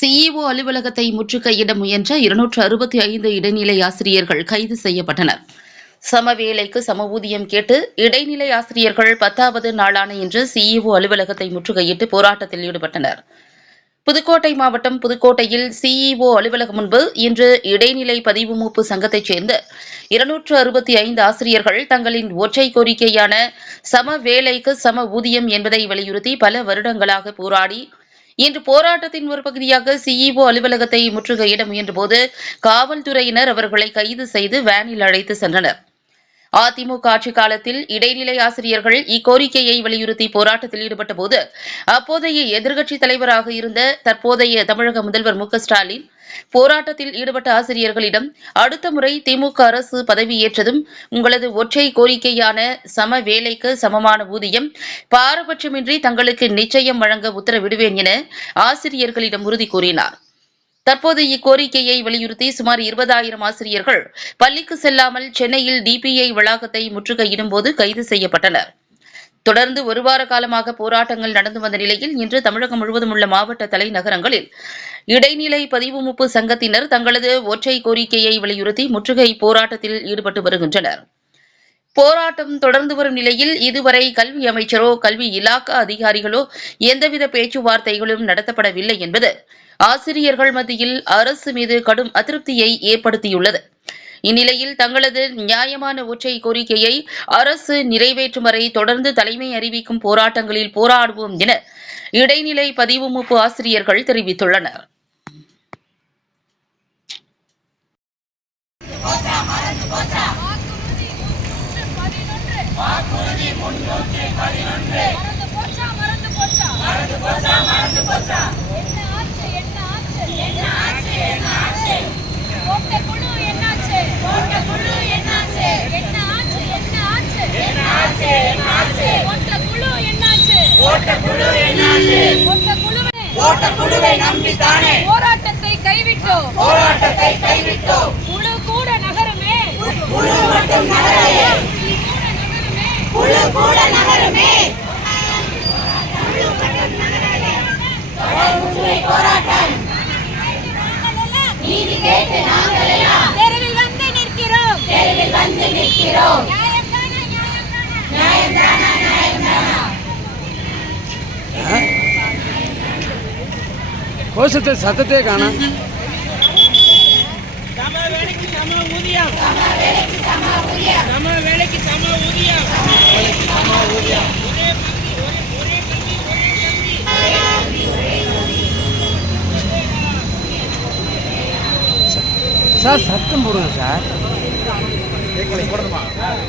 CEO அலுவலகத்தை முற்றுகையிட முயன்ற இருநூற்று அறுபத்தி ஐந்து இடைநிலை ஆசிரியர்கள் கைது செய்யப்பட்டனர். சம வேலைக்கு சம ஊதியம் கேட்டு இடைநிலை ஆசிரியர்கள் பத்தாவது நாளான இன்று சிஇஓ அலுவலகத்தை முற்றுகையிட்டு போராட்டத்தில் ஈடுபட்டனர். புதுக்கோட்டை மாவட்டம் புதுக்கோட்டையில் சிஇஓ அலுவலகம் முன்பு இன்று இடைநிலை பதிவு மூப்பு சங்கத்தைச் சேர்ந்த இருநூற்று அறுபத்தி ஐந்து ஆசிரியர்கள் தங்களின் ஒற்றை கோரிக்கையான சம வேலைக்கு சம ஊதியம் என்பதை வலியுறுத்தி பல வருடங்களாக போராடி இன்று போராட்டத்தின் ஒரு பகுதியாக சிஇஓ அலுவலகத்தை முற்றுகையிட முயன்றபோது காவல்துறையினர் அவர்களை கைது செய்து வேனில் அழைத்து சென்றனர். அதிமுக ஆட்சி காலத்தில் இடைநிலை ஆசிரியர்கள் இக்கோரிக்கையை வலியுறுத்தி போராட்டத்தில் ஈடுபட்ட போது அப்போதைய எதிர்க்கட்சித் தலைவராக இருந்த தற்போதைய தமிழக முதல்வர் மு ஸ்டாலின் போராட்டத்தில் ஈடுபட்ட ஆசிரியர்களிடம் அடுத்த முறை திமுக அரசு பதவியேற்றதும் உங்களது ஒற்றை கோரிக்கையான சம வேலைக்கு சமமான ஊதியம் பாரபட்சமின்றி தங்களுக்கு நிச்சயம் வழங்க உத்தரவிடுவேன் என ஆசிரியர்களிடம் உறுதி கூறினார். தற்போது இக்கோரிக்கையை வலியுறுத்தி சுமார் இருபதாயிரம் ஆசிரியர்கள் பள்ளிக்கு செல்லாமல் சென்னையில் டிபிஐ வளாகத்தை முற்றுகையிடும்போது கைது செய்யப்பட்டனர். தொடர்ந்து ஒரு வார காலமாக போராட்டங்கள் நடந்து வந்த நிலையில் இன்று தமிழகம் முழுவதும் உள்ள மாவட்ட தலைநகரங்களில் இடைநிலை பதிவு முப்பு சங்கத்தினர் தங்களது ஒற்றை கோரிக்கையை வலியுறுத்தி முற்றுகை போராட்டத்தில் ஈடுபட்டு வருகின்றனர். போராட்டம் தொடர்ந்து வரும் நிலையில் இதுவரை கல்வி அமைச்சரோ கல்வி இலாக்கா அதிகாரிகளோ எந்தவித பேச்சுவார்த்தைகளும் நடத்தப்படவில்லை என்பது ஆசிரியர்கள் மத்தியில் அரசு மீது கடும் அதிருப்தியை ஏற்படுத்தியுள்ளது. இந்நிலையில் தங்களது நியாயமான ஒற்றை கோரிக்கையை அரசு நிறைவேற்றும் வரை தொடர்ந்து தலைமை அறிவிக்கும் போராட்டங்களில் போராடுவோம் என இடைநிலை பதிவு மூப்பு ஆசிரியர்கள் தெரிவித்துள்ளனர். மறந்து போச்சா மறந்து போச்சா? மறந்து போச்சா மறந்து போச்சா? என்ன ஆச்சு என்ன ஆச்சு? என்ன ஆச்சு என்ன ஆச்சு? ஓட்ட குழு என்னாச்சு ஓட்ட குழு என்னாச்சு என்ன ஆச்சு என்ன ஆச்சு? என்ன ஆச்சு என்ன ஆச்சு? குழு என்னாச்சு ஓட்ட குழு என்னாச்சு ஓட்ட குழுவே போராட்டத்தை கைவிட்டோம். போராட்டத்தை கைவிட்டோம். குழு கூட நகரமே. குழு மட்டும் நகரையே கூட நகரமே குழு கூட நகருமே. போராட்டம். நீதி கேட்டு நாங்கள் எல்லாம் தெருவில் வந்து நிற்கிறோம். தெருவில் வந்து நிற்கிறோம். நியாயம்தானா நியாயம்தானா? நியாயம் தானா நியாயம் தானா கோஷத்தை சத்தத்தை காணோம் சம வேலைக்கு சம ஊதியம். சம வேலைக்கு சம ஊதியம். சம வேலைக்கு சம ஊதியம். சார் சத்தம் போடுங்க சார். போடணுமா? சார்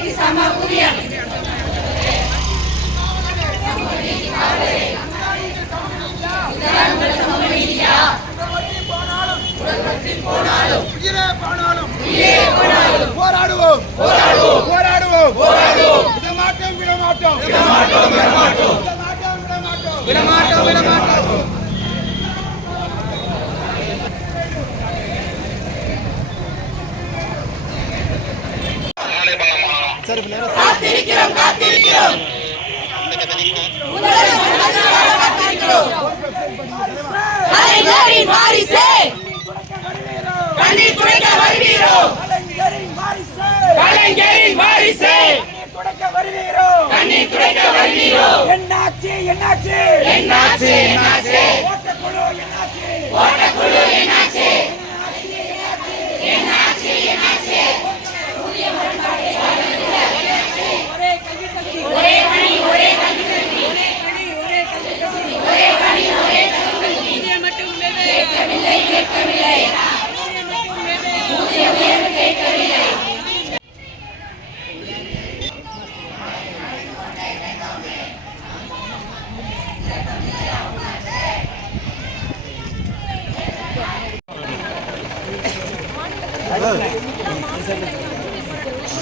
மோடிக்கு சம ஊதியம் போராடுவோம். போராடுவோம். போராடுவோம். விடமாட்டோம். விடமாட்டோம் விடமாட்டோம். விடமாட்டோம் விடமாட்டோம். மாட்டோம் விட மாட்டோம் காத்திருக்கிறோம். காத்திருக்கிறோம். கலைஞரின் வாரிசே கண்ணீர் துடைக்க வருவீரோ. கலைஞரின் வாரிசே கண்ணீர் துடைக்க வருவீரோ. என்னாச்சு என்னாச்சு? என்னாச்சு என்னாச்சு? ஓட்டக்குழு என்னாச்சு? ஓட்டக்குழு என்னாச்சு?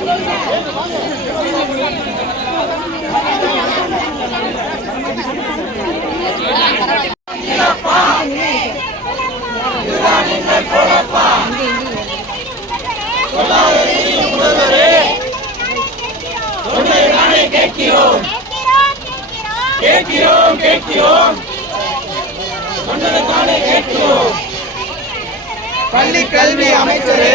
மறந்து போச்சா கேட்கிறோம் கேட்கிறோம் பள்ளி கல்வி அமைச்சரே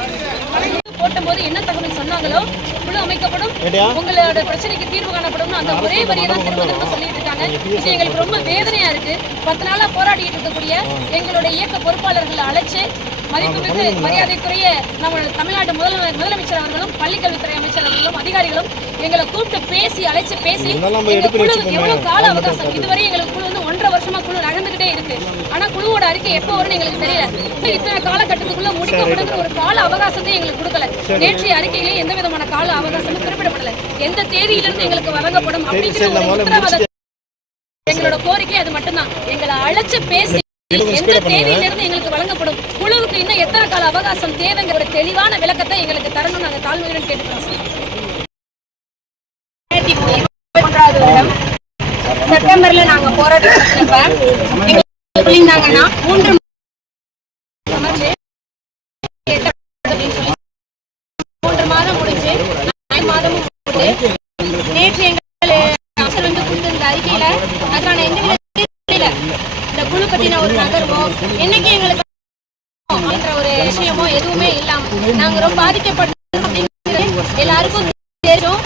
போட்டபோது என்ன தகவல் சொன்னாங்களோ குழு அமைக்கப்படும். உங்களோட பிரச்சனைக்கு தீர்வு காணப்படும். அந்த ஒரே வரியை தான் திரும்ப திரும்ப சொல்லிட்டு இருக்காங்க இது எங்களுக்கு ரொம்ப வேதனையா இருக்கு. பத்து நாளா போராடிட்டு இருக்கக்கூடிய எங்களுடைய இயக்க பொறுப்பாளர்களை அழைச்சு மதிப்புமிகு மரியாதைக்குரிய நம்ம தமிழ்நாடு முதல் முதலமைச்சர் அவர்களும் பள்ளிக்கல்வித்துறை அமைச்சர் அவர்களும் அதிகாரிகளும் எங்களை கூப்பிட்டு பேசி அழைச்சு பேசி எங்க குழு எவ்வளவு கால அவகாசம்? இதுவரை எங்களுக்கு குழு வந்து குழு நடந்துகிட்டே இருக்கு. ஆனா குழுவோட அறிக்கை எப்போ வரும்னு எங்களுக்கு தெரியல. இத்தனை காலகட்டத்துக்குள்ள முடிக்கப்படுங்கிற ஒரு கால அவகாசத்தை எங்களுக்கு கொடுக்கல. நேற்றைய அறிக்கையிலே எந்த விதமான கால அவகாசமும் குறிப்பிடப்படல. எந்த தேதியிலிருந்து எங்களுக்கு வழங்கப்படும் அப்படிங்கிற எங்களோட கோரிக்கை அது மட்டும்தான். எங்களை அழைச்சு பேசி எந்த தேதியிலிருந்து எங்களுக்கு வழங்கப்படும் குழுவுக்கு இன்னும் எத்தனை கால அவகாசம் தேவைங்கிற ஒரு தெளிவான விளக்கத்தை எங்களுக்கு தரணும் நாங்க தாழ்மையுடன் கேட்டுக்கிறோம் செப்டம்பர்ல நாங்க போராட்டம் சொல்லியிருந்தாங்கன்னா மூன்று மூன்று மாதம் முடிஞ்சு நாலு மாதமும் முடிஞ்சு நேற்று எங்கள் அமைச்சர் வந்து கொடுத்திருந்த அறிக்கையில அதனால எந்த தீர்வும் இந்த குழு பத்தின ஒரு நகர்வோ என்னைக்கு எங்களுக்கு அப்படின்ற ஒரு விஷயமோ எதுவுமே இல்லாம நாங்க ரொம்ப பாதிக்கப்பட்டோம் எல்லாருக்கும் தெரியும்